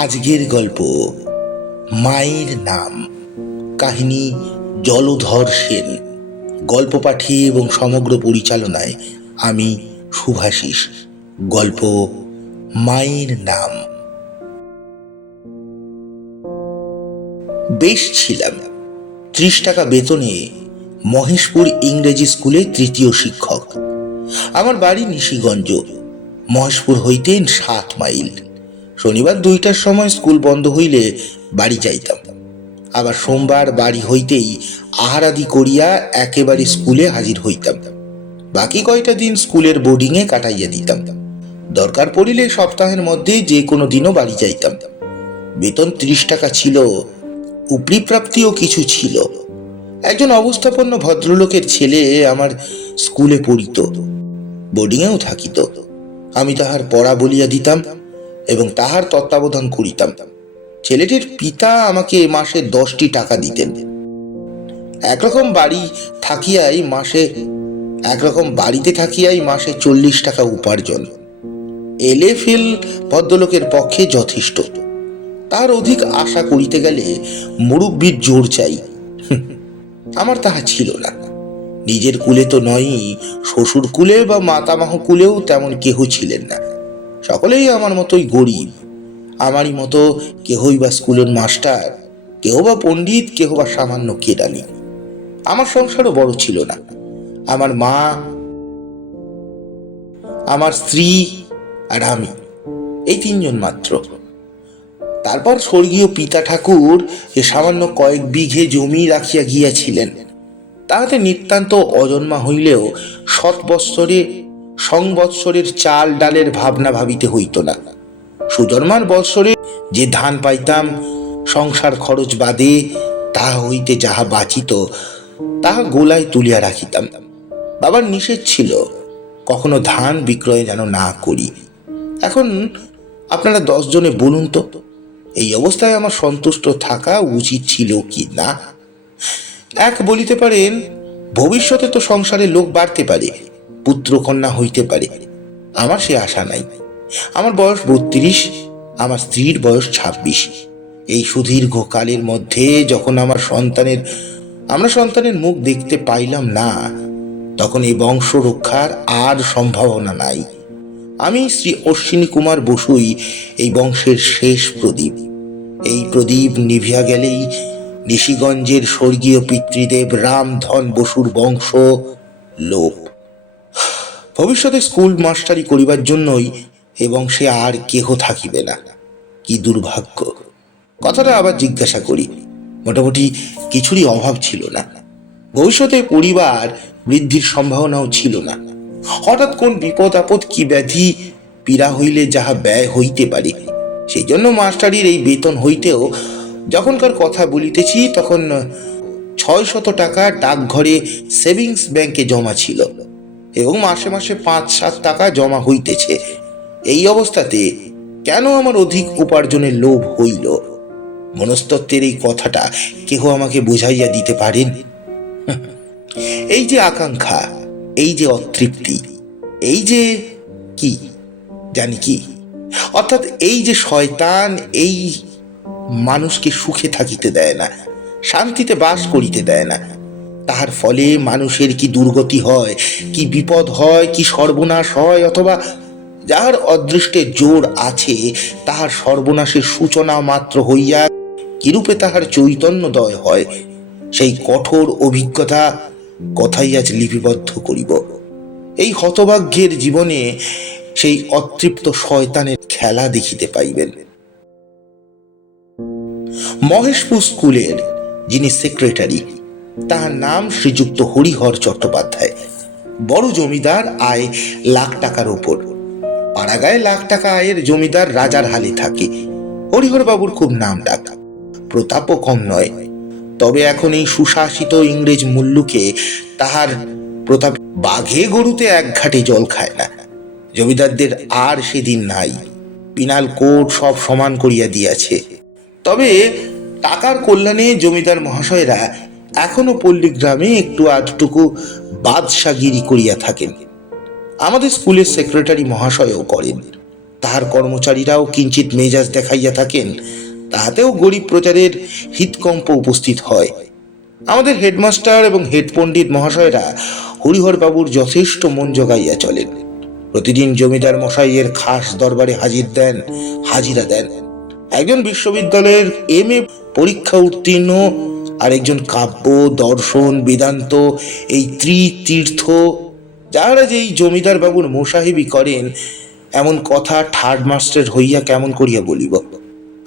আজকের গল্প মায়ের নাম। কাহিনী জলধর সেন। গল্প পাঠে এবং সমগ্র পরিচালনায় আমি শুভাশিস। গল্প মায়ের নাম। বেশ ছিলাম। 30 টাকা বেতনে মহেশপুর ইংরেজি স্কুলে তৃতীয় শিক্ষক। আমার বাড়ি নিশিগঞ্জ, মহেশপুর হইতে 7 মাইল। শনিবার 2টার সময় স্কুল বন্ধ হইলে বাড়ি যাইতাম। আবার সোমবার বাড়ি হইতেই আহারাদি করিয়া একেবারে স্কুলে হাজির হইতাম। বাকি কয়টা দিন স্কুলের বোর্ডিংয়ে কাটাইয়া দিতাম। দরকার পড়িলে সপ্তাহের মধ্যে যে কোনো দিনও বাড়ি যাইতাম। বেতন 30 টাকা ছিল, উপরি প্রাপ্তিও কিছু ছিল। একজন অবস্থাপন্ন ভদ্রলোকের ছেলে আমার স্কুলে পড়িত, বোর্ডিংয়েও থাকিত। আমি তাহার পড়া বলিয়া দিতাম এবং তাহার তত্ত্বাবধান করিতাম। ছেলেটির পিতা আমাকে মাসে 10টি টাকা দিতেন। একরকম বাড়িতে থাকিয়াই মাসে 40 টাকা উপার্জন। এলেফেল ভদ্রলোকের পক্ষে যথেষ্ট। তার অধিক আশা করিতে গেলে মুরব্বির জোর চাই। আমার তাহা ছিল না। নিজের কুলে তো নয়ই, শ্বশুর কুলে বা মাতামহ কুলেও তেমন কেহ ছিলেন না। সকলেই আমার মতোই গরিব। আমারই মতো কেহই বা স্কুলের মাস্টার, কেহ বা পণ্ডিত, কেহ বা সামান্য কেরানি। আমার সংসারও বড় ছিল না। আমার মা, আমার স্ত্রী আর আমি, এই 3 জন মাত্র। তারপর স্বর্গীয় পিতা ঠাকুর যে সামান্য কয়েক বিঘে জমি রাখিয়া গিয়াছিলেন, তাহাতে নিতান্ত অজন্মা হইলেও সংবৎসরের চাল ডালের ভাবনা ভাবিতে হইত না। সুজন্মার বৎসরে যে ধান পাইতাম, সংসার খরচ বাদে তাহা হইতে যাহা বাঁচিত তাহা গোলায় তুলিয়া রাখিতাম। বাবার নিষেধ ছিল কখনো ধান বিক্রয় যেন না করি। এখন আপনারা 10 জনে বলুন তো, এই অবস্থায় আমার সন্তুষ্ট থাকা উচিত ছিল কি না? এক বলিতে পারেন, ভবিষ্যতে তো সংসারে লোক বাড়তে পারে, পুত্র কন্যা হইতে পারে। আমার সে আশা নাই। আমার বয়স 32, আমার স্ত্রীর বয়স 26। এই সুদীর্ঘ কালের মধ্যে যখন আমরা সন্তানের মুখ দেখতে পাইলাম না, তখন এই বংশ রক্ষার আর সম্ভাবনা নাই। আমি শ্রী অশ্বিনী কুমার বসুই এই বংশের শেষ প্রদীপ। এই প্রদীপ নিভিয়া গেলেই নিশিগঞ্জের স্বর্গীয় পিতৃদেব রামধন বসুর বংশ লোপ। ভবিষ্যতে স্কুল মাস্টারি করিবার জন্যই এ বংশে আর কেহ থাকিবে না। কি দুর্ভাগ্য! কথাটা আবার জিজ্ঞাসা করি। মোটামুটি কিছুরই অভাব ছিল না। ভবিষ্যতে পরিবার বৃদ্ধির সম্ভাবনাও ছিল না। হঠাৎ কোন বিপদ আপদ কি ব্যাধি পীড়া হইলে যাহা ব্যয় হইতে পারে, সেই জন্য মাস্টারির এই বেতন হইতেও যখনকার কথা বলিতেছি তখন 600 টাকা ডাকঘরে সেভিংস ব্যাংকে জমা ছিল এবং মাসে মাসে 5-7 টাকা জমা হইতেছে। এই অবস্থাতে কেন আমার অধিক উপার্জনের লোভ হইল? মনস্তত্ত্বের এই কথাটা কেহ আমাকে বুঝাইয়া দিতে পারেন? এই যে আকাঙ্ক্ষা, এই যে অতৃপ্তি, এই যে কি জানি কি, অর্থাৎ এই যে শয়তান, এই মানুষকে সুখে থাকিতে দেয় না, শান্তিতে বাস করিতে দেয় না। তাহার ফলে মানুষের কি দুর্গতি হয়, কি বিপদ হয়, কি সর্বনাশ হয়, অথবা যাহার অদৃষ্টে জোর আছে তাহার সর্বনাশের সূচনা মাত্র হইয়া কিরূপে তাহার চৈতন্যদয় হয়, সেই কঠোর অভিজ্ঞতা কথাই আজ লিপিবদ্ধ করিব। এই হতভাগ্যের জীবনে সেই অতৃপ্ত শয়তানের খেলা দেখিতে পাইবেন। মহেশপুর স্কুলের যিনি সেক্রেটারি, তাহার নাম শ্রীযুক্ত হরিহর চট্টোপাধ্যায়। বড় জমিদার, আয় লাখ টাকার ওপর। পাড়াগায়ে লাখ টাকা আয়ের জমিদার রাজার হালে থাকে। হরিহর বাবুর খুব নাম ডাক, প্রতাপও কম নয়। তবে এখন এই সুশাসিত ইংরেজ মুল্লুকে তাহার প্রতাপ বাঘে গরুতে এক ঘাটে জল খায় না। জমিদারদের আর সেদিন নাই। পিনাল কোড সব সমান করিয়া দিয়াছে। তবে টাকার কল্যাণে জমিদার মহাশয়রা এখনো পল্লী গ্রামে একটু আধটুকু বাদশাগিরি করিয়া থাকেন। আমাদের স্কুলের সেক্রেটারি মহাশয়ও করেন। তাহার কর্মচারীরাও কিঞ্চিত মেজাজ দেখাইয়া থাকেন, তাহাতেও গরিব প্রজারের হৃৎকম্প উপস্থিত হয়। আমাদের হেডমাস্টার এবং হেড পণ্ডিত মহাশয়রা হরিহরবাবুর যথেষ্ট মন জোগাইয়া চলেন। প্রতিদিন জমিদার মশাইয়ের খাস দরবারে হাজিরা দেন। একজন বিশ্ববিদ্যালয়ের MA পরীক্ষা উত্তীর্ণ, আর একজন কাব্য, দর্শন, বেদান্ত এই ত্রিতীর্থ, যাহারা যেই জমিদার বাবুর মোসাহেবি করেন, এমন কথা থার্ড মাস্টার হইয়া কেমন করিয়া বলিব।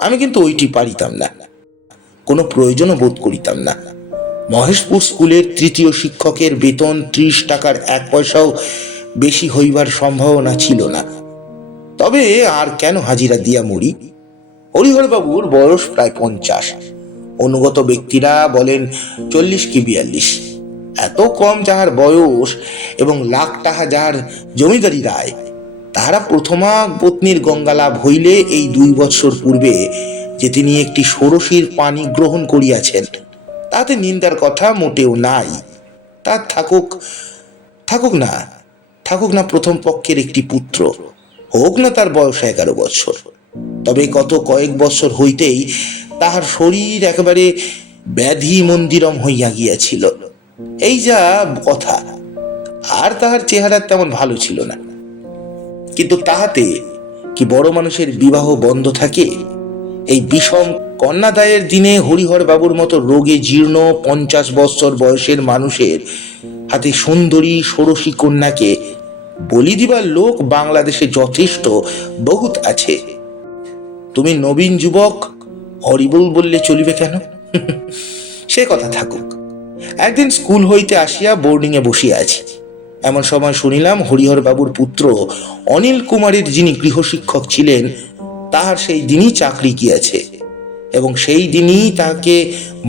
আমি কিন্তু ওইটি পারিতাম না, কোনো প্রয়োজনও বোধ করিতাম না। মহেশপুর স্কুলের তৃতীয় শিক্ষকের বেতন 30 টাকার 1 পয়সাও বেশি হইবার সম্ভাবনা ছিল না। তবে আর কেন হাজিরা দিয়া মরি। হরিহরবাবুর বয়স প্রায় 50, অনুগত ব্যক্তিরা বলেন 40 কি 42। এত কম যাহার বয়স এবং লাখ টাকা যাহার জমিদারি রায়, তাহারা প্রথমা পত্নীর গঙ্গা লাভ হইলে এই 2 বৎসর পূর্বে যে তিনি একটি ষোড়শীর পানি গ্রহণ করিয়াছেন, তাতে নিন্দার কথা মোটেও নাই। তা থাকুক না প্রথম পক্ষের একটি পুত্র, হোক না তার বয়স 11 বৎসর। তবে গত কয়েক বৎসর হইতেই তাহার শরীর একেবারে ব্যাধি মন্দিরম হইয়া গিয়াছিল, এই যা কথা। আর তাহার চেহারা তেমন ভালো ছিল না। কিন্তু তাহাতে কি বড় মানুষের বিবাহ বন্ধ থাকে? এই বিষম কন্যাদায়ের দিনে হরিহর বাবুর মতো রোগে জীর্ণ 50 বৎসর বয়সের মানুষের হাতে সুন্দরী ষোড়শী কন্যাকে বলি দিবার লোক বাংলাদেশে যথেষ্ট বহুত আছে। তুমি নবীন যুবক, হরিবল বললে চলিবে কেন? সে কথা থাকুক। একদিন স্কুল হইতে আসিয়া বোর্ডিংয়ে বসিয়া আছি, এমন সময় শুনিলাম হরিহর বাবুর পুত্র অনিল কুমারের যিনি গৃহশিক্ষক ছিলেন, তাহার সেই দিনই চাকরি গিয়াছে এবং সেই দিনই তাকে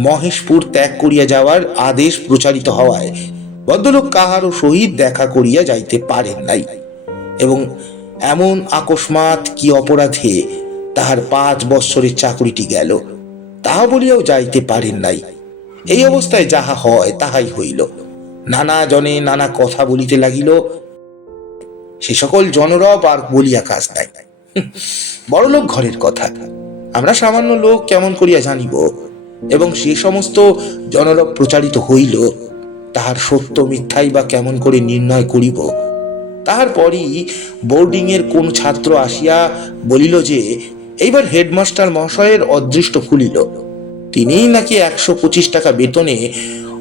মহেশপুর ত্যাগ করিয়া যাওয়ার আদেশ প্রচারিত হওয়ায় ভদ্রলোক কাহারও সহিত দেখা করিয়া যাইতে পারেন নাই। এবং এমন আকস্মাৎ কি অপরাধে তাহার 5 বৎসরের চাকরিটি গেল, তাহা বলিয়াও যাইতে পারেন নাই। এই অবস্থায় যাহা হয় তাহাই হইল। নানা জনে নানা কথা বলিতে লাগিল। সে সকল জনরব আর বলিয়া কাজ নাই। বড়লোক ঘরের কথা, আমরা সামান্য লোক কেমন করিয়া জানিব? এবং সে সমস্ত জনরব প্রচারিত হইল, তাহার সত্য মিথ্যাই বা কেমন করে নির্ণয় করিব? তাহার পরই বোর্ডিং এর কোন ছাত্র আসিয়া বলিল যে এইবার হেডমাস্টার মহাশয়ের অদৃষ্ট খুলিল, তিনিই নাকি 125 টাকা বেতনে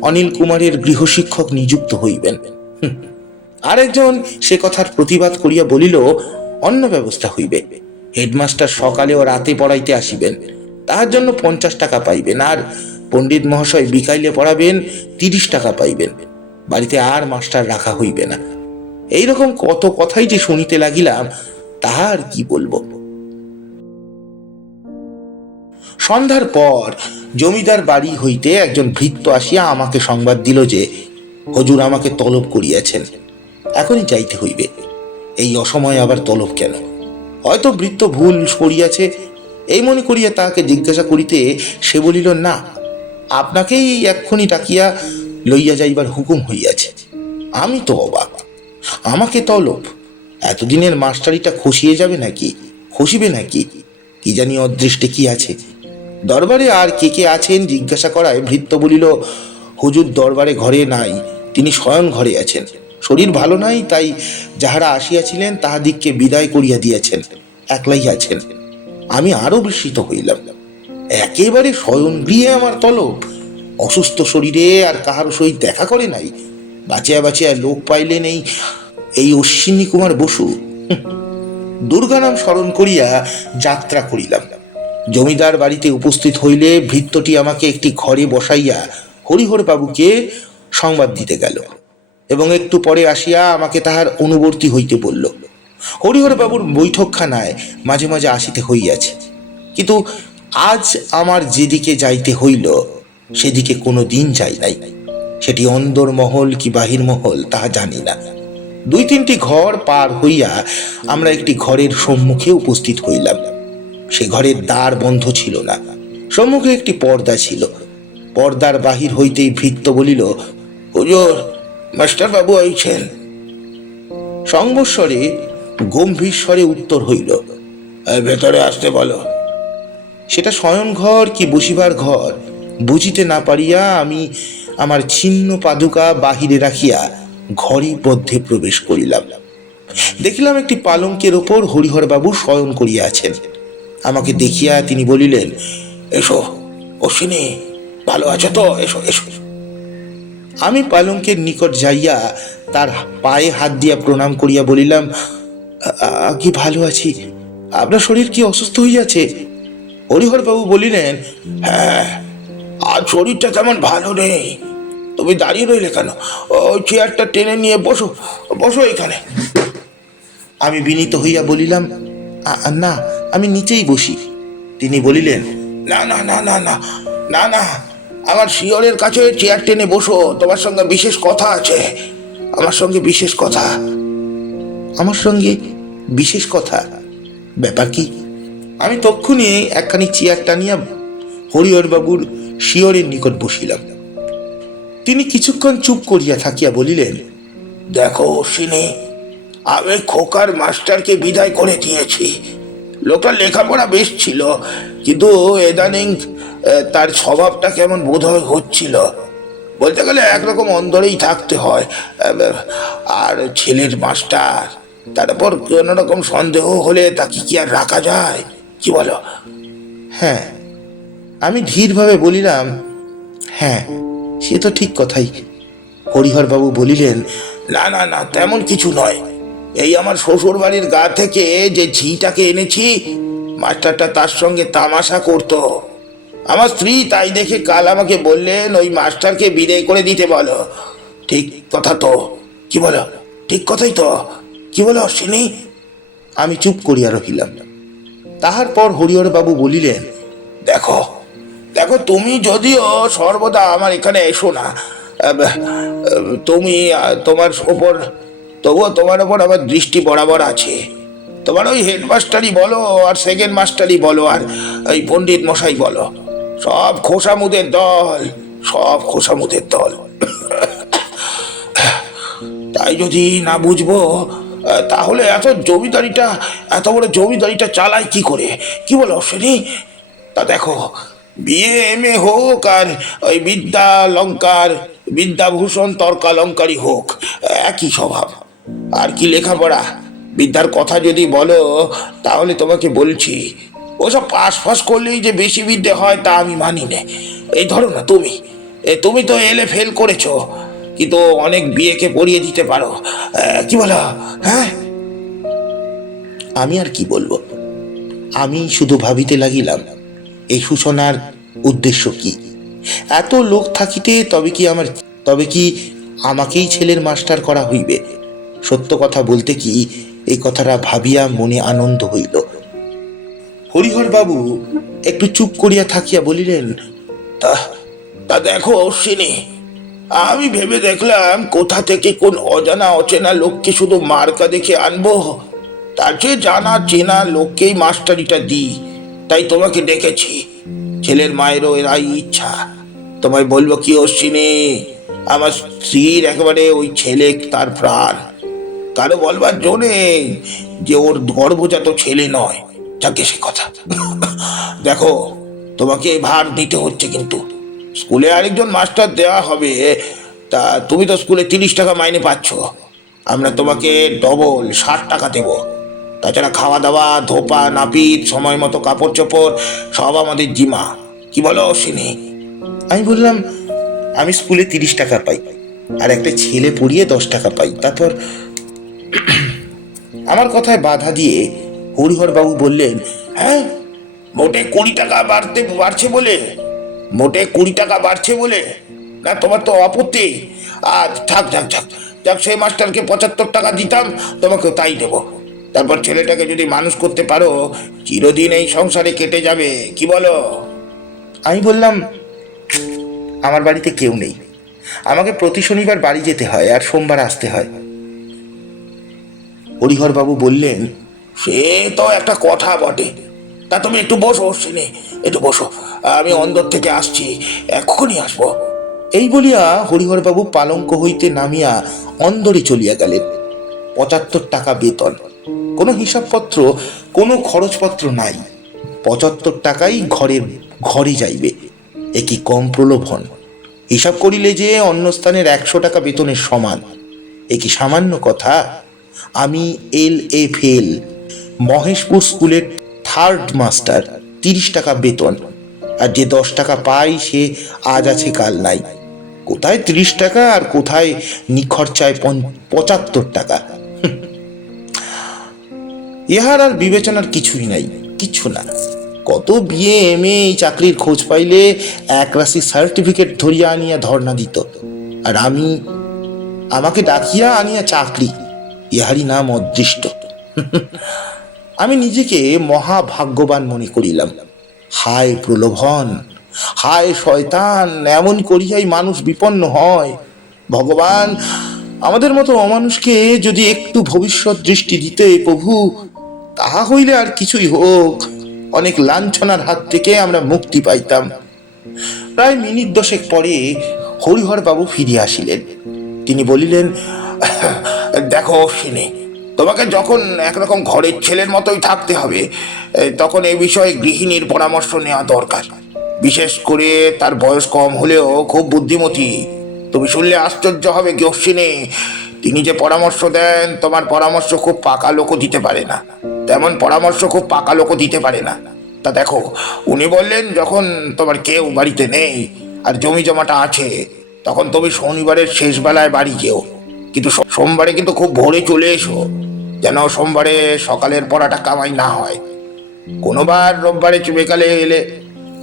অনিল কুমারের গৃহশিক্ষক নিযুক্ত হইবেন। আরেকজন সে কথার প্রতিবাদ করিয়া বলিল, অন্য ব্যবস্থা হইবে। হেডমাস্টার সকালে ও রাতে পড়াইতে আসিবেন, তাহার জন্য 50 টাকা পাইবেন, আর পণ্ডিত মহাশয় বিকাইলে পড়াবেন, 30 টাকা পাইবেন। বাড়িতে আর মাস্টার রাখা হইবে না। এইরকম কত কথাই যে শুনিতে লাগিলাম, তাহার কি বলবো। সন্ধ্যার পর জমিদার বাড়ি হইতে একজন ভৃত্য আসিয়া আমাকে সংবাদ দিল যে হুজুর আমাকে তলব করিয়াছেন, এখনই যাইতে হইবে। এই অসময়ে আবার তলব কেন? হয়তো ভৃত্য ভুল করিয়াছে, এই মনে করিয়া তাহাকে জিজ্ঞাসা করিতে সে বলিল, না, আপনাকেই এক্ষুনি ডাকিয়া লইয়া যাইবার হুকুম হইয়াছে। আমি তো অবাক, আমাকে তলব? এতদিনের মাস্টারিটা খসিয়ে যাবে নাকি? খসিবে নাকি? কি জানি অদৃষ্টে কি আছে। দরবারে আর কে কে আছেন জিজ্ঞাসা করায় ভৃত্য বলিল, হুজুর দরবারে ঘরে নাই, তিনি শয়ন ঘরে আছেন। শরীর ভালো নাই, তাই যাহারা আসিয়াছিলেন তাহাদিগকে বিদায় করিয়া দিয়েছেন, একলাই আছেন। আমি আরো বিস্মিত হইলাম। একেবারে শয়ন গৃহে আমার তলব? অসুস্থ শরীরে আর কাহারও সহিত দেখা করে নাই, বাঁচিয়া লোক পাইলেন এই অশ্বিনী কুমার বসু। দুর্গা নাম স্মরণ করিয়া যাত্রা করিলাম। জমিদার বাড়িতে উপস্থিত হইলে ভৃত্যটি আমাকে একটি ঘরে বসাইয়া হরিহর বাবুকে সংবাদ দিতে গেল এবং একটু পরে আসিয়া আমাকে তাহার অনুবর্তী হইতে বলল। হরিহর বাবুর বৈঠকখানায় মাঝে মাঝে আসিতে হইয়াছে, কিন্তু আজ আমার যেদিকে যাইতে হইল সেদিকে কোনো দিন যাই নাই। সেটি অন্দর মহল কি বাহির মহল তাহা জানি না। 2-3টি ঘর পার হইয়া আমরা একটি ঘরের সম্মুখে উপস্থিত হইলাম। সে ঘরের দ্বার বন্ধ ছিল না, সম্মুখে একটি পর্দা ছিল। পর্দার বাহির হইতেই ভৃত্য বলিল, হুজুর মাস্টার বাবু আইছেন। সংবৎসরে গম্ভীর স্বরে উত্তর হইল, ভেতরে আসতে বলো। সেটা শয়ন ঘর কি বসিবার ঘর বুঝিতে না পারিয়া আমি আমার ছিন্ন পাদুকা বাহিরে রাখিয়া ঘরের মধ্যে প্রবেশ করিলাম। দেখিলাম একটি পালঙ্কের ওপর হরিহরবাবু শয়ন করিয়া আছেন। আমাকে দেখিয়া তিনি বলিলেন, এসো অশ্বিনী, ভালো আছো তো? এসো এসো। আমি পালঙ্কের নিকট যাইয়া তার পায়ে হাত দিয়া প্রণাম করিয়া বলিলাম, কি ভালো আছি, আপনার শরীর কি অসুস্থ হইয়াছে? হরিহরবাবু বলিলেন, হ্যাঁ, আর শরীরটা তেমন ভালো নেই। তুমি দাঁড়িয়ে রইলে কেন? ওই চেয়ারটা টেনে নিয়ে বসো, বসো এখানে। আমি বিনীত হইয়া বলিলাম, না, আমি নিচেই বসি। তিনি বলিলেন, না না না না না না না, আমার শিয়রের কাছে চেয়ার টেনে বসো, তোমার সঙ্গে বিশেষ কথা আছে। আমার সঙ্গে বিশেষ কথা? আমার সঙ্গে বিশেষ কথা? ব্যাপার কি? আমি তক্ষুনি একখানি চেয়ার টানিয়া হরিহরবাবুর শিয়রের নিকট বসিলাম। তিনি কিছুক্ষণ চুপ করিয়া থাকিয়া বলিলেন, দেখো অশ্বিনী, আমি খোকার মাস্টারকে বিদায় করে দিয়েছি। লোকটা লেখাপড়া বেশ ছিল, কিন্তু ইদানিং তার স্বভাবটা কেমন বোধহয় হচ্ছিল। বলতে গেলে একরকম অন্দরেই থাকতে হয়। আর ছেলের মাস্টার, তার উপর কোনো রকম সন্দেহ হলে তাকে কি আর রাখা যায়? কি বলো? হ্যাঁ, আমি ধীরভাবে বলিলাম, হ্যাঁ, সে তো ঠিক কথাই। হরিহরবাবু বলিলেন, না না না, তেমন কিছু নয়। এই আমার শ্বশুর বাড়ির গা থেকে যে ঝিটাকে এনেছি, মাস্টারটা তার সঙ্গে তামাশা করতো। আমার স্ত্রী তাই দেখে কাল আমাকে বললেন, ওই মাস্টারকে বিদায় করে দিতে বলো। ঠিক কথা তো? কি বলো? ঠিক কথাই তো? কি বলো অশ্বিনী? আমি চুপ করিয়া রহিলাম। তাহার পর হরিহরবাবু বলিলেন, দেখো দেখো, তুমি যদিও সর্বদা আমার এখানে এসো না, তুমি তোমার ওপর, তবুও তোমার ওপর আমার দৃষ্টি বরাবর আছে। তোমার ওই হেডমাস্টারই বলো, আর সেকেন্ড মাস্টারই বলো, আর ওই পণ্ডিত মশাই বলো, সব খোসামুদের দল, সব খোসামুদের দল। তাই যদি না বুঝবো, তাহলে এত বড় জমিদারিটা চালায় কি করে? কি বলো অশ্বিনী? তা দেখো, বিএ এমএ হোক আর ওই বিদ্যাভূষণ তর্কালঙ্কারী হোক, একই স্বভাব। আর কি লেখাপড়া, বিদ্যার কথা যদি বলো, তাহলে তোমাকে বলছি, ওসব পাস ফাস করলেই যে বেশি বিদ্যে হয় তা আমি মানি না। এই ধরো না, তুমি তো এলে ফেল করেছো, কিন্তু অনেক বিয়েকে পড়িয়ে দিতে পারো। কি বলো? হ্যাঁ? আমি আর কি বলবো? আমি শুধু ভাবিতে লাগিলাম, এই সূচনার উদ্দেশ্য কি? এত লোক থাকিতে তবে কি আমাকেই ছেলের মাস্টার করা হইবে? সত্য কথা বলতে কি, এই কথাটা ভাবিয়া মনে আনন্দ হইল। হরিহরবাবু একটু চুপ করিয়া থাকিয়া বলিলেন, তা দেখো অশ্বিনী, আমি ভেবে দেখলাম, কোথা থেকে কোন অজানা অচেনা লোককে শুধু মার্কা দেখে আনবো, তার চেয়ে জানা চেনা লোককেই মাস্টারিটা দিই। তাই তোমাকে ডেকেছি। ছেলের মায়েরও এরাই ইচ্ছা। তোমায় বলবো কি অশ্বিনী, আমার স্ত্রীর একেবারে ওই ছেলে তার প্রাণ। কারো বলবার জো নেই যে ওর গর্ভজাত ছেলে নয়। যাকে সে কথা। দেখো, তোমাকে ভার নিতে হচ্ছে, কিন্তু স্কুলে আরেকজন মাস্টার দেওয়া হবে। তা তুমি তো স্কুলে 30 টাকা মাইনে পাচ্ছ, আমরা তোমাকে ডবল 60 টাকা দেব। তাছাড়া খাওয়া দাওয়া, ধোপা নাপিত, সময় মতো কাপড় চোপড়, সব আমাদের জিমা। কি বলো অশ্বিনী? আমি বললাম, আমি স্কুলে 30 টাকা পাই, আর একটা ছেলে পড়িয়ে 10 টাকা পাই। তারপর আমার কথায় বাধা দিয়ে হরিহরবাবু বললেন, হ্যাঁ, মোটে 20 টাকা বাড়ছে বলে? মোটে 20 টাকা বাড়ছে বলে? না, তোমার তো আপত্তি? আর থাক থাক থাক যাক, সেই মাস্টারকে 75 টাকা দিতাম, তোমাকে তাই দেবো। তারপর ছেলেটাকে যদি মানুষ করতে পারো, চিরদিন এই সংসারে কেটে যাবে। কি বলো? আমি বললাম, আমার বাড়িতে কেউ নেই, আমাকে প্রতি শনিবার বাড়ি যেতে হয়, আর সোমবার আসতে হয়। হরিহরবাবু বললেন, সে তো একটা কথা বটে। তা তুমি একটু বসো অশ্বিনী, একটু বসো, আমি অন্দর থেকে আসছি, এক্ষুনি আসবো। এই বলিয়া হরিহরবাবু পালঙ্ক হইতে নামিয়া অন্দরে চলিয়া গেলেন। 75 টাকা বেতন। কোনো হিসাবপত্র, কোনো খরচপত্র নাই। ৭৫ টাকাই ঘরে যাইবে। এ কি কম প্রলোভন? হিসাব করিলে যে অন্য স্থানের ১০০ টাকা বেতনের সমান। এ কি সামান্য কথা? আমি LFL, মহেশপুর স্কুলের 3rd মাস্টার, ৩০ টাকা বেতন। আর যে ১০ টাকা পাই সে আজ আছে কাল নাই। কোথায় ৩০ টাকা আর কোথায় নিখরচায় ৭৫ টাকা। ইহার আর বিবেচনার কিছুই নাই, কিচ্ছু না। কত BA MA এই চাকরির খোঁজ পাইলে একরাশি সার্টিফিকেট ধরিয়া আনিয়া ধর্ণা দিত, আর আমাকে ডাকিয়া আনিয়া চাকরি। ইহারই নাম অদৃষ্ট। আমি নিজেকে মহাভাগ্যবান মনে করিলাম। হায় প্রলোভন, হায় শয়তান, এমন করিয়াই মানুষ বিপন্ন হয়। ভগবান, আমাদের মতো অমানুষকে যদি একটু ভবিষ্যৎ দৃষ্টি দিতে প্রভু, তাহা হইলে আর কিছুই হোক, অনেক লাঞ্ছনার হাত থেকে আমরা মুক্তি পাইতাম। প্রায় মিনিট 10 পরে হরিহর বাবু ফিরিয়া আসিলেন। তিনি বলিলেন, দেখো অশ্বিনী, তোমাকে যখন একরকম ঘরের ছেলের মতোই থাকতে হবে, তখন এই বিষয়ে গৃহিণীর পরামর্শ নেওয়া দরকার। বিশেষ করে তার বয়স কম হলেও খুব বুদ্ধিমতী। তুমি শুনলে আশ্চর্য হবে কি অশ্বিনী, তিনি যে পরামর্শ দেন, তোমার পরামর্শ খুব পাকা লোকও দিতে পারে না। তেমন পরামর্শ খুব পাকা লোকও দিতে পারে না। তা দেখো, উনি বললেন যখন তোমার কেউ বাড়িতে নেই আর জমি জমাটা আছে, তখন তুমি শনিবারের শেষ বেলায় বাড়ি যেও, কিন্তু সোমবারে কিন্তু খুব ভোরে চলে এসো, যেন সোমবারে সকালের পড়াটা কামাই না হয়। কোনোবার রোববারে বিকালে এলে,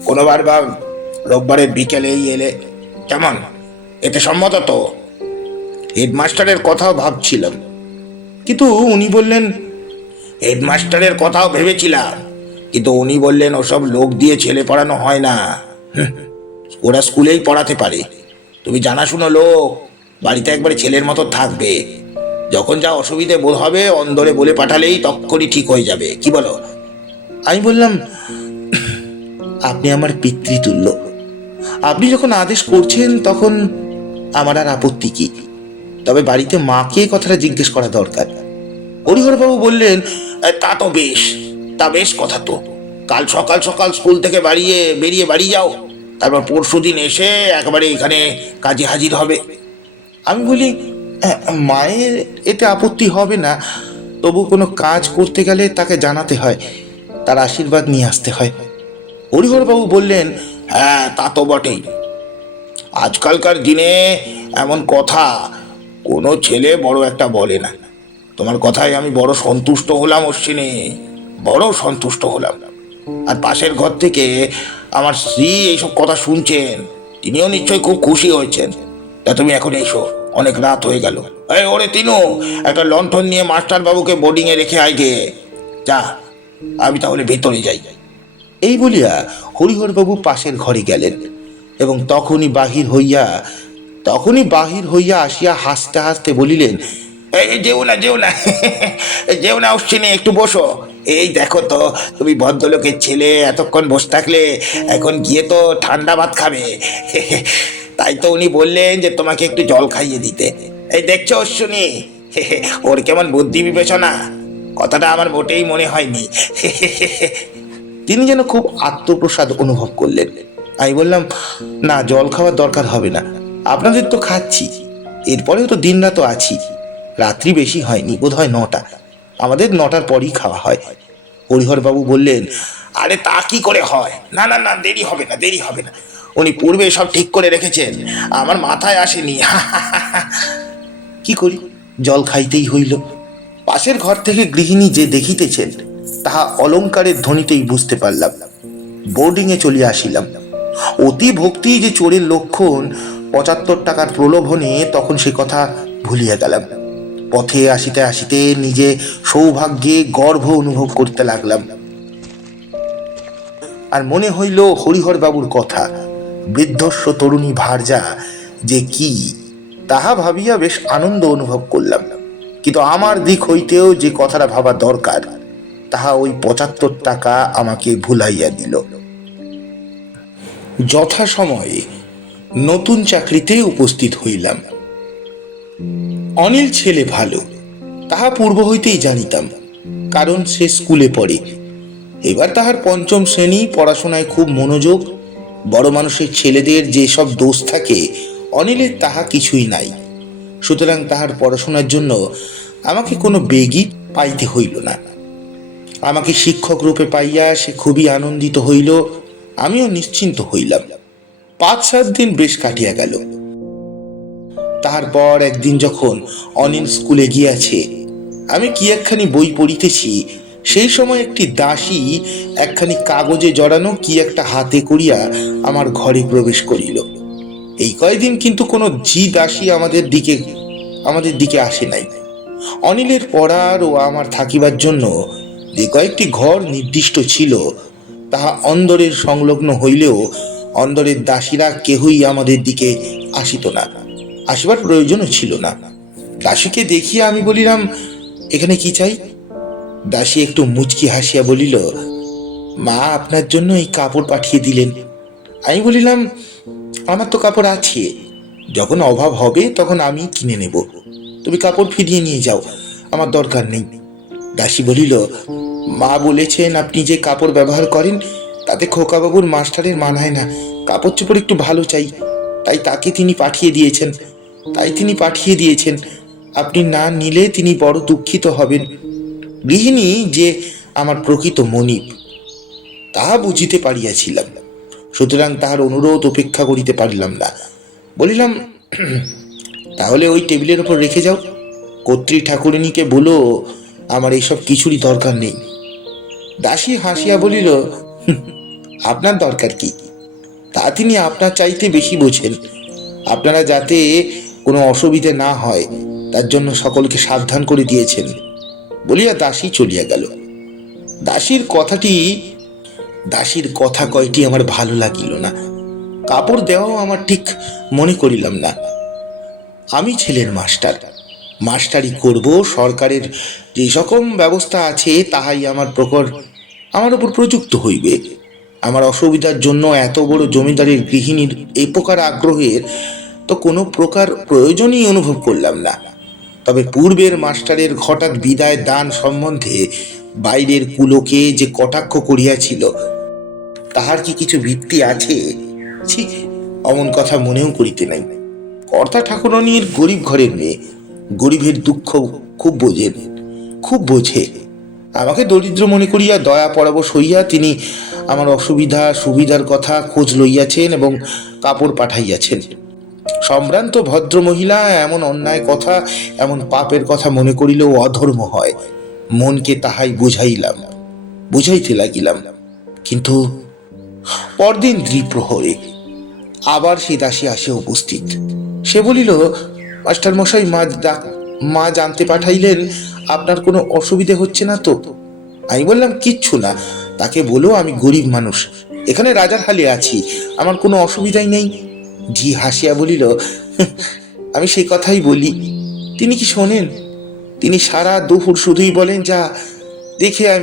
কোনোবার বা রোববারের বিকেলেই এলে, কেমন? এতে সম্মত তো? হেডমাস্টারের কথাও ভাবছিলাম, কিন্তু উনি বললেন, হেডমাস্টারের কথাও ভেবেছিলাম, কিন্তু উনি বললেন ওসব লোক দিয়ে ছেলে পড়ানো হয় না। ওরা স্কুলেই পড়াতে পারে। তুমি জানাশুনো লোক, বাড়িতে একবারে ছেলের মতো থাকবে। যখন যা অসুবিধে বোধ হবে অন্দরে বলে পাঠালেই তক্ষণই ঠিক হয়ে যাবে। কি বলো? আমি বললাম, আপনি আমার পিতৃতুল্য। আপনি যখন আদেশ করছেন তখন আমার আর আপত্তি কি? তবে বাড়িতে মাকে কথাটা জিজ্ঞেস করা দরকার। হরিহরবাবু বললেন, তা তো বেশ, তা বেশ কথা তো। কাল সকাল সকাল স্কুল থেকে বেরিয়ে বাড়ি যাও, তারপর পরশুদিন এসে একেবারে এখানে কাজে হাজির হবে। আমি বলি, মায়ের এতে আপত্তি হবে না, তবু কোনো কাজ করতে গেলে তাকে জানাতে হয়, তার আশীর্বাদ নিয়ে আসতে হয়। হরিহরবাবু বললেন, হ্যাঁ তা তো বটেই। আজকালকার দিনে এমন কথা কোনো ছেলে বড় একটা বলে না। তোমার কথায় আমি বড় সন্তুষ্ট হলাম অশ্বিনী, বড় সন্তুষ্ট হলাম। আর পাশের ঘর থেকে আমার স্ত্রী এইসব কথা শুনছেন, তিনিও নিশ্চয়ই খুব খুশি হয়েছেন। তা তুমি এখন এসো, অনেক রাত হয়ে গেল। এই ওরে তিনু, একটা লণ্ঠন নিয়ে মাস্টার বাবুকে বোর্ডিংয়ে রেখে আয় গে। যা, আমি তাহলে ভেতরে যাই। এই বলিয়া হরিহরবাবু পাশের ঘরে গেলেন এবং তখনই বাহির হইয়া আসিয়া হাসতে হাসতে বলিলেন, এই যেও না যেও না, যেও না অশ্বিনী, একটু বসো। এই দেখো তো, তুমি ভদ্রলোকের ছেলে, এতক্ষণ বসে থাকলে এখন গিয়ে তো ঠান্ডা ভাত খাবে। তাই তো উনি বললেন যে তোমাকে একটু জল খাইয়ে দিতে। এই দেখছো অশ্বিনী, ওর কেমন বুদ্ধি বিবেচনা, কথাটা আমার মোটেই মনে হয়নি। তিনি যেন খুব আত্মপ্রসাদ অনুভব করলেন। আমি বললাম, না, জল খাওয়ার দরকার হবে না, আপনাদের তো খাচ্ছি, এরপরেও তো দিন রাতও আছি। রাত্রি বেশি হয়নি, বোধ হয় 9টা। আমাদের 9টার পরই খাওয়া হয়। হরিহরবাবু বললেন, আরে তা কি করে হয়? না না না, দেরি হবে না, দেরি হবে না। উনি পূর্বে সব ঠিক করে রেখেছেন, আমার মাথায় আসেনি। কি করি, জল খাইতেই হইল। পাশের ঘর থেকে গৃহিণী যে দেখিতেছেন তাহা অলঙ্কারের ধ্বনিতেই বুঝতে পারলাম। বোর্ডিংয়ে চলিয়া আসিলাম। অতি ভক্তি যে চোরের লক্ষণ, ৭৫ টাকার প্রলোভনে তখন সে কথা ভুলিয়া গেলাম। পথে আসিতে আসিতে নিজে সৌভাগ্যে গর্ব অনুভব করতে লাগলাম। আর মনে হইল হরিহরবাবুর কথা, বৃদ্ধস্ব তরুণী ভার্যা যে কি, তাহা ভাবিয়া বেশ আনন্দ অনুভব করলাম। কিন্তু আমার দিক হইতেও যে কথাটা ভাবা দরকার, তাহা ওই ৭৫ টাকা আমাকে ভুলাইয়া দিল। যথাসময়ে নতুন চাকরিতে উপস্থিত হইলাম। অনিল ছেলে ভালো, তাহা পূর্ব হইতেই জানিতাম। কারণ সে স্কুলে পড়ে। এবার তাহার পঞ্চম শ্রেণী, পড়াশোনায় খুব মনোযোগ। বড় মানুষের ছেলেদের যেসব দোষ থাকে অনিলের তাহা কিছুই নাই। সুতরাং তাহার পড়াশোনার জন্য আমাকে কোনো বেগই পাইতে হইল না। আমাকে শিক্ষক রূপে পাইয়া সে খুবই আনন্দিত হইল, আমিও নিশ্চিন্ত হইলাম। 5-7 দিন বেশ কাটিয়া গেল। তাহার পর একদিন যখন অনিল স্কুলে গিয়াছে, আমি কি একখানি বই পড়িতেছি, সেই সময় একটি দাসী একখানি কাগজে জড়ানো কি একটা হাতে করিয়া আমার ঘরে প্রবেশ করিল। এই কয়দিন কিন্তু কোনো দাসী আমাদের দিকে আসে নাই। অনিলের পড়ার ও আমার থাকিবার জন্য যে কয়েকটি ঘর নির্দিষ্ট ছিল, তাহা অন্দরের সংলগ্ন হইলেও অন্দরের দাসীরা কেহই আমাদের দিকে আসিত না, আসিবার প্রয়োজনও ছিল না। দাসীকে দেখিয়া আমি বলিলাম, এখানে কি চাই? দাসী একটু মুচকি হাসিয়া বলিল, মা আপনার জন্য এই কাপড় পাঠিয়ে দিলেন। আমি বলিলাম, আমার তো কাপড় আছে, যখন অভাব হবে তখন আমি কিনে নেব, তুমি কাপড় ফিরিয়ে নিয়ে যাও, আমার দরকার নেই। দাসী বলিল, মা বলেছেন আপনি যে কাপড় ব্যবহার করেন তাতে খোকাবাবুর মাস্টারের মানায় না, কাপড় চোপড় একটু ভালো চাই, তাই তিনি পাঠিয়ে দিয়েছেন। আপনি না নিলে তিনি বড় দুঃখিত হবেন। গৃহিণী যে আমার প্রকৃত মনিব তাহা বুঝিতে পারিয়াছিলাম, সুতরাং তাহার অনুরোধ উপেক্ষা করিতে পারিলাম না। বলিলাম, তাহলে ওই টেবিলের উপর রেখে যাও, কর্ত্রী ঠাকুরিনীকে বলো আমার এইসব কিছুরই দরকার নেই। দাসী হাসিয়া বলিল, আপনার দরকার কি? তা তিনি আপনার চাইতে বেশি বোঝেন। আপনারা যাতে কোনো অসুবিধে না হয় তার জন্য সকলকে সাবধান করে দিয়েছেন, বলিয়া দাসী চলিয়া গেল। দাসীর কথা কয়টি আমার ভালো লাগিল না, কাপড় দেওয়াও আমার ঠিক মনে করিলাম না। আমি ছেলের মাস্টারি করব, সরকারের যে সকম ব্যবস্থা আছে তাহাই আমার উপর প্রযুক্ত হইবে। আমার অসুবিধার জন্য এত বড় জমিদারের গৃহিণীর এই প্রকার আগ্রহের তো কোনো প্রকার প্রয়োজনই অনুভব করলাম না। তবে পূর্বের মাস্টারের হঠাৎ বিদায় দান সম্বন্ধে বাইরের কুলোকে যে কটাক্ষ করিয়াছিল, তাহার কি কিছু ভিত্তি আছে? ছি, অমন কথা মনেও করিতে নাই। কর্তা ঠাকুরানীর গরিব ঘরের মেয়ে, গরিবের দুঃখ খুব বোঝে। আমাকে দরিদ্র মনে করিয়া দয়া পরবশ হইয়া তিনি আমার সুবিধার কথা খোঁজ লইয়াছেন এবং কাপড় পাঠাইয়াছেন। সম্ভ্রান্ত ভদ্র মহিলা এমন অন্যায় কথা, এমন পাপের কথা মনে করিলেও অধর্ম হয়। মনকে তাহাই বুঝাইতে লাগিলাম। কিন্তু পরদিন দ্বিপ্রহরে আবার সেই দাসী আসে উপস্থিত। সে বলিল, মাস্টার মশাই, মা জানতে পাঠাইলেন আপনার কোনো অসুবিধে হচ্ছে না তো? আমি বললাম, কিচ্ছু না, তাকে বলো আমি গরিব মানুষ, এখানে রাজার হালে আছি, আমার কোনো অসুবিধাই নেই। হাসিয়া বলিল, আমি সেই কথাই বলি, তিনি কি শোনেন? তিনি সারা দুপুর শুধুই বলেন, যা দেখে আয়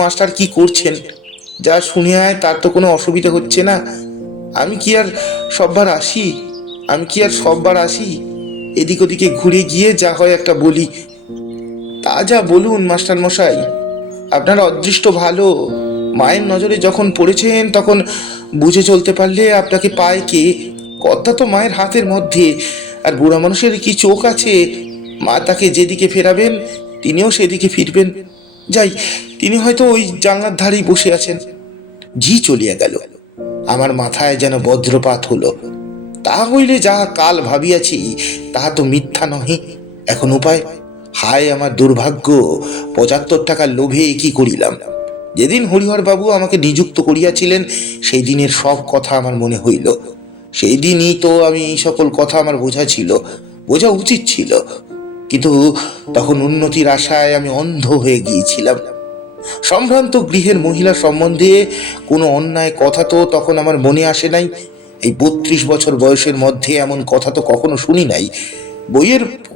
মাস্টার কি করছেন, যা শুনে আয়, তার তো কোনো অসুবিধা হচ্ছে না। আমি কি আর সববার আসি? এদিক ওদিকে ঘুরে গিয়ে যা হয় একটা বলি। তা যা বলুন মাস্টার মশাই, আপনার অদৃষ্ট ভালো। মায়ের নজরে যখন পড়েছেন তখন বুঝে চলতে পারলে আপনাকে পায় কে? কথা তো মায়ের হাতের মধ্যে, আর বুড়া মানুষের কি চোখ আছে? মা তাকে যেদিকে ফেরাবেন তিনিও সেদিকে ফিরবেন। যাই, তিনি হয়তো ওই জানলার ধারেই বসে আছেন। চলিয়া গেল। আমার মাথায় যেন বজ্রপাত হলো। তা হইলে যাহা কাল ভাবিয়াছি তাহা তো মিথ্যা নহে। এখন উপায়? হায় আমার দুর্ভাগ্য! 75 টাকার লোভে কি করিলাম। যেদিন হরিহর বাবু আমাকে নিযুক্ত করিয়াছিলেন সেই দিনের সব কথা আমার মনে হইল। সেই দিনই তো আমি এই সকল কথা আমার বোঝা উচিত ছিল, কিন্তু তখন উন্নতির আশায় আমি অন্ধ হয়ে গিয়েছিলাম। সম্ভ্রান্ত গৃহের মহিলা সম্বন্ধে কোনো অন্যায় কথা তো তখন আমার মনে আসে নাই। এই 32 বছর বয়সের মধ্যে এমন কথা তো কখনো শুনি নাই।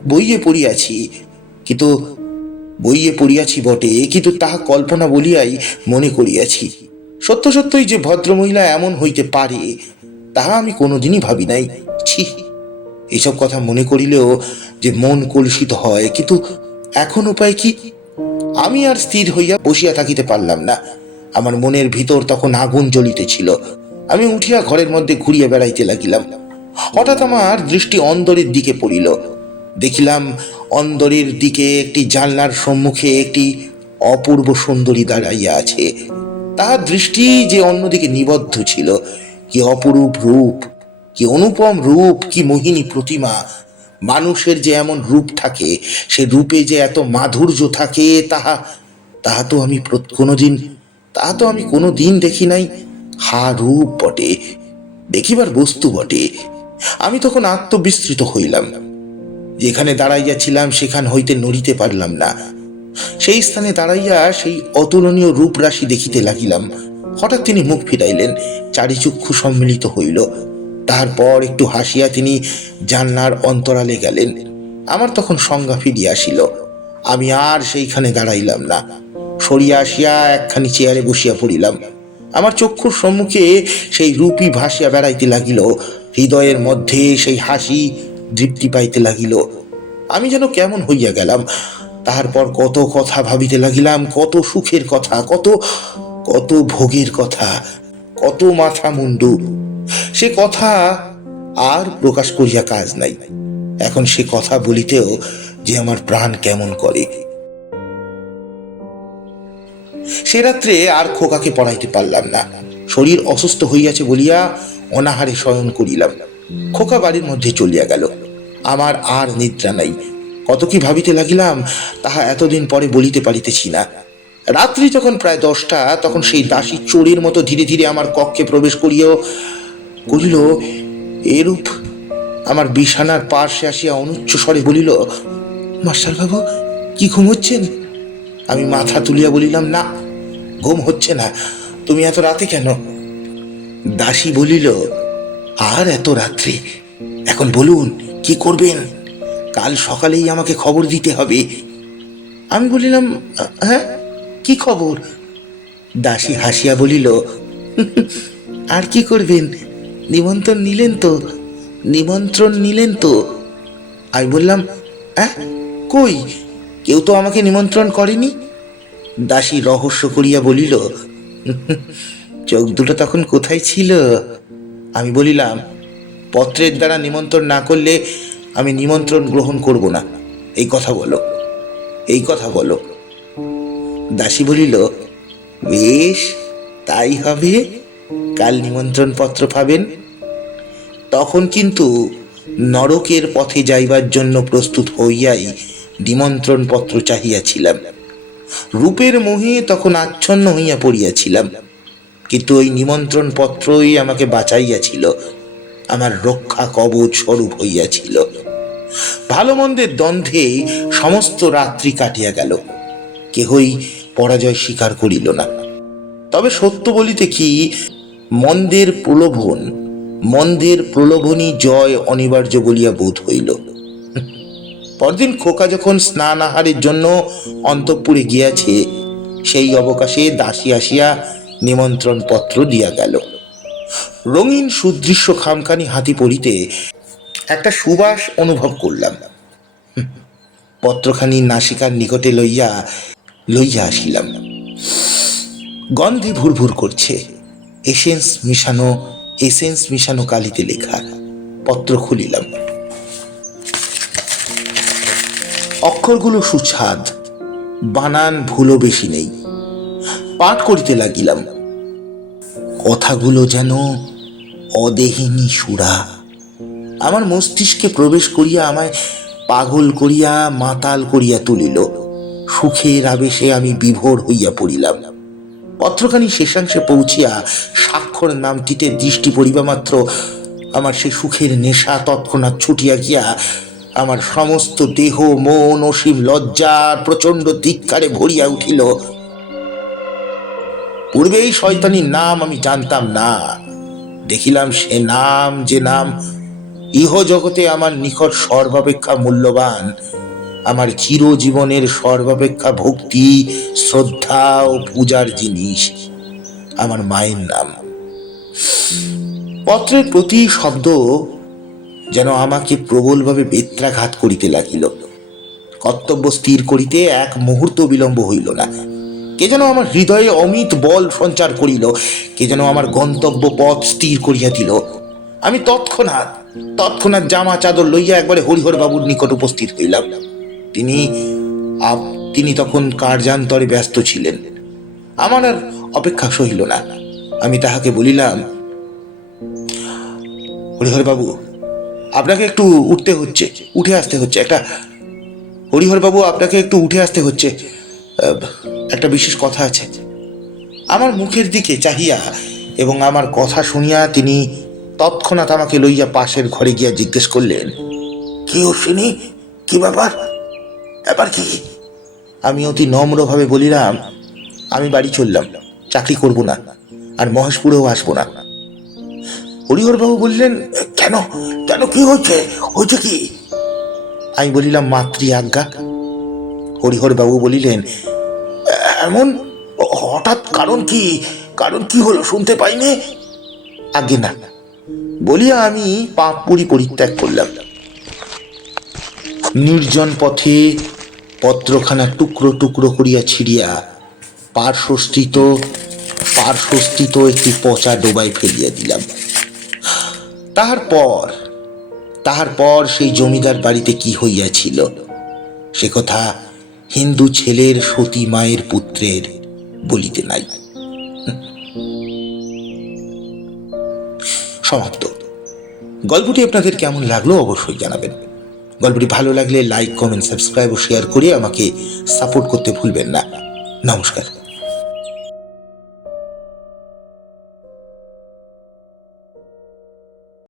বইয়ে পড়িয়াছি বটে, কিন্তু তাহা কল্পনা বলিয়াই মনে করিয়াছি। সত্যই যে ভদ্রমহিলা এমন হইতে পারে তাহা আমি কোনোদিনই ভাবি নাই। ছি, এইসব কথা মনে করিলেও যে মন কলুষিত হয়। কিন্তু এখন উপায় কি? আমি আর স্থির হইয়া বসিয়া থাকিতে পারলাম না। আমার মনের ভিতর তখন আগুন জ্বলিতেছিল। আমি উঠিয়া ঘরের মধ্যে ঘুরিয়া বেড়াইতে লাগিলাম। হঠাৎ আমার দৃষ্টি অন্দরের দিকে পড়িল। দেখিলাম অন্দরের দিকে একটি জানলার সম্মুখে একটি অপূর্ব সুন্দরী দাঁড়াইয়া আছে। তাহার দৃষ্টি যে অন্যদিকে নিবদ্ধ ছিল। কি অপরূপ রূপ, কি অনুপম রূপ, কি মোহিনী প্রতিমা! মানুষের যে এমন রূপ থাকে, সে রূপে যে এত মাধুর্য থাকে, তাহা তাহা তো আমি কোনো দিন দেখি নাই। হা, রূপ বটে, দেখিবার বস্তু বটে। আমি তখন আত্মবিস্মৃত হইলাম। যেখানে দাঁড়াইয়াছিলাম সেখান হইতে নড়িতে পারলাম না। সেই স্থানে দাঁড়াইয়া সেই অতুলনীয় রূপরাশি দেখিতে লাগিলাম। হঠাৎ তিনি মুখ ফিরাইলেন, চারিচক্ষু সম্মিলিত হইল। তারপর একটু হাসিয়া তিনি জানলার অন্তরালে গেলেন। আমার তখন সংজ্ঞা ফিরিয়া আসিল। আমি আর সেইখানে দাঁড়াইলাম না, সরিয়া আসিয়া একখানি চেয়ারে বসিয়া পড়িলাম। আমার চক্ষুর সম্মুখে সেই রূপী ভাসিয়া বেড়াইতে লাগিল। হৃদয়ের মধ্যে সেই হাসি তৃপ্তি পাইতে লাগিল। আমি যেন কেমন হইয়া গেলাম। তারপর কত কথা ভাবিতে লাগিলাম, কত সুখের কথা, কত কত ভোগের কথা, কত মাথা মুন্ডু। সে কথা আর প্রকাশ করিয়া কাজ নাই। এখন সে কথা বলিতেও যে আমার প্রাণ কেমন করে। সে রাত্রে আর খোকাকে পড়াইতে পারলাম না। শরীর অসুস্থ হইয়াছে বলিয়া অনাহারে শয়ন করিলাম। খোকা বাড়ির মধ্যে চলিয়া গেল। আমার আর নিদ্রা নাই। কত কি ভাবিতে লাগিলাম, তাহা এতদিন পরে বলিতে পারিতেছি না। রাত্রি যখন প্রায় 10টা, তখন সেই দাসী চোরের মতো ধীরে ধীরে আমার কক্ষে প্রবেশ করিয়াও করিল এরূপ আমার বিছানার পার্শ্বে আসিয়া অনুচ্চ স্বরে বলিল, মাস্টার বাবু, কি ঘুমোচ্ছেন? আমি মাথা তুলিয়া বলিলাম, না, ঘুম হচ্ছে না। তুমি এত রাতে কেন? দাসী বলিল, আর এত রাত্রে? এখন বলুন, কি করবেন? কাল সকালেই আমাকে খবর দিতে হবে। আমি বলিলাম, হ্যাঁ, কি খবর? দাসী হাসিয়া বলিল, আর কি করবেন, নিমন্ত্রণ নিলেন তো? আমি বললাম, হ্যাঁ, কই, কেউ তো আমাকে নিমন্ত্রণ করেনি। দাসী রহস্য করিয়া বলিল, চোখ দুটো তখন কোথায় ছিল? আমি বলিলাম, পত্রের দ্বারা নিমন্ত্রণ না করলে আমি নিমন্ত্রণ গ্রহণ করব না, এই কথা বলো। দাসী বলিল, বেশ, তাই হবে, কাল নিমন্ত্রণ পত্র পাবেন। তখন কিন্তু নরকের পথে যাইবার জন্য প্রস্তুত হইয়াই নিমন্ত্রণ পত্র চাহিয়াছিলাম। রূপের মোহে তখন আচ্ছন্ন হইয়া পড়িয়াছিলাম, কিন্তু ওই নিমন্ত্রণ পত্রই আমাকে বাঁচাইয়াছিল, আমার রক্ষা কবচ স্বরূপ হইয়াছিল। ভালো মন্দের দ্বন্দ্বে সমস্ত রাত্রি কাটিয়া গেল। কেহই পরাজয় স্বীকার করিল না। তবে সত্য বলিতে কি, মন্দের প্রলোভনই জয় অনিবার্য বলিয়া বোধ হইল। পরদিন খোকা যখন স্নান আহারের জন্য অন্তঃপুরে গিয়াছে, সেই অবকাশে দাসী আসিয়া নিমন্ত্রণ পত্র দিয়া গেল। রঙিন সুদৃশ্য খামখানি হাতি পড়িতে একটা সুবাস অনুভব করলাম। পত্রখানি নাসিকার নিকটে লইয়া আসিলাম। গন্ধে ভুরভুর করছে। এসেন্স মিশানো কালিতে লেখা। পত্র খুলিলাম। অক্ষরগুলো সুস্বাদ, বানান ভুলও বেশি নেই। পাঠ করিতে লাগিলাম। কথাগুলো যেন অদেহিনী সুরা আমার মস্তিষ্কে প্রবেশ করিয়া আমায় পাগল করিয়া মাতাল করিয়া তুলিল। সুখের আবেশে আমি বিভোর হইয়া পড়িলাম। পত্রখানি শেষাংশে পৌঁছিয়া স্বাক্ষর নামটিতে দৃষ্টি পড়িবা মাত্র আমার সে সুখের নেশা তৎক্ষণাৎ ছুটিয়া গিয়া আমার সমস্ত দেহ মন অসীম লজ্জার প্রচন্ড ধিক্কারে ভরিয়া উঠিল। পূর্বে এই শয়তানির নাম আমি জানতাম না। দেখিলাম সে নাম, যে নাম ইহ জগতে আমার নিকট সর্বাপেক্ষা মূল্যবান, আমার চিরজীবনের সর্বাপেক্ষা ভক্তি, শ্রদ্ধা ও পূজার জিনিস, আমার মায়ের নাম। পত্রের প্রতি শব্দ যেন আমাকে প্রবলভাবে বেত্রাঘাত করিতে লাগিল। কর্তব্য স্থির করিতে এক মুহূর্ত বিলম্ব হইল না। কে যেন আমার হৃদয়ে অমিত বল সঞ্চার করিল, কে যেন আমার গন্তব্য পথ স্থির করিয়া দিল। আমি তৎক্ষণাৎ জামা চাদর লইয়া একবারে হরিহর বাবুর নিকট উপস্থিত হইলাম। তিনি তখন কার্যান্তরে ব্যস্ত ছিলেন। আমার আর অপেক্ষা সহিল না। আমি তাহাকে বলিলাম, হরিহর বাবু, আপনাকে একটু উঠে আসতে হচ্ছে একটা বিশেষ কথা আছে। আমার মুখের দিকে চাহিয়া এবং আমার কথা শুনিয়া তিনি তৎক্ষণাৎ আমাকে লইয়া পাশের ঘরে গিয়া জিজ্ঞেস করলেন, কি অশ্বিনী, কি ব্যাপার কি? আমি অতি নম্রভাবে বলিলাম, আমি বাড়ি চললাম, চাকরি করব না, আর মহেশপুরেও আসবো না। হরিহরবাবু বললেন, কেন কেন কি হয়েছে কি? আমি বলিলাম, মাতৃ আজ্ঞা। হরিহরবাবু বলিলেন, এমন হঠাৎ কারণ কি হলো, শুনতে পাইনি? আজ্ঞে না, বলিয়া আমি পাপপুরি পরিত্যাগ করলাম। নির্জন পথে পত্রখানা টুকরো টুকরো করিয়া ছিড়িয়া পার্শ্বস্থিত একটি পচা ডোবায় ফেলিয়া দিলাম। তাহার পর সেই জমিদার বাড়িতে কি হইয়াছিল সে কথা হিন্দু ছেলের সতী মায়ের পুত্রের বলিতে নাই। সমাপ্ত। গল্পটি আপনাদের কেমন লাগলো অবশ্যই জানাবেন। গল্পটি ভালো লাগলে লাইক, কমেন্ট, সাবস্ক্রাইব ও শেয়ার করে আমাকে সাপোর্ট করতে ভুলবেন না। নমস্কার।